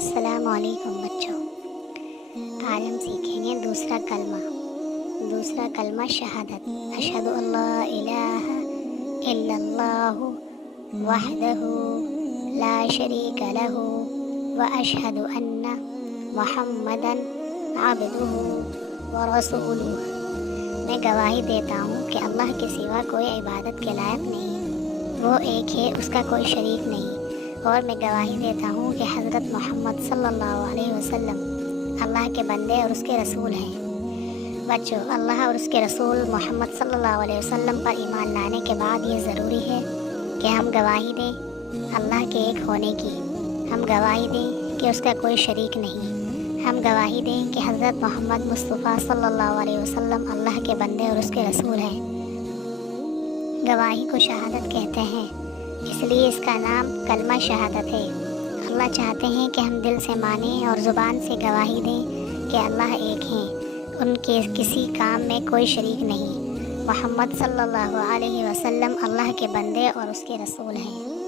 السلام علیکم بچوں، آج ہم سیکھیں گے دوسرا کلمہ شہادت۔ اشہد ان لا الہ الا اللہ وحدہ لا شریک لہ واشہد ان محمدا عبدہ ورسولہ۔ میں گواہی دیتا ہوں کہ اللہ کے سوا کوئی عبادت کے لائق نہیں، وہ ایک ہے، اس کا کوئی شریک نہیں، اور میں گواہی دیتا ہوں کہ حضرت محمد صلی اللہ علیہ وسلم اللہ کے بندے اور اس کے رسول ہیں۔ بچوں، اللہ اور اس کے رسول محمد صلی اللہ علیہ وسلم پر ایمان لانے کے بعد یہ ضروری ہے کہ ہم گواہی دیں اللہ کے ایک ہونے کی، ہم گواہی دیں کہ اس کا کوئی شریک نہیں، ہم گواہی دیں کہ حضرت محمد مصطفیٰ صلی اللہ علیہ وسلم اللہ کے بندے اور اس کے رسول ہیں۔ گواہی کو شہادت کہتے ہیں، اس لیے اس کا نام کلمہ شہادت ہے۔ اللہ چاہتے ہیں کہ ہم دل سے مانیں اور زبان سے گواہی دیں کہ اللہ ایک ہیں، ان کے کسی کام میں کوئی شریک نہیں، محمد صلی اللہ علیہ وسلم اللہ کے بندے اور اس کے رسول ہیں۔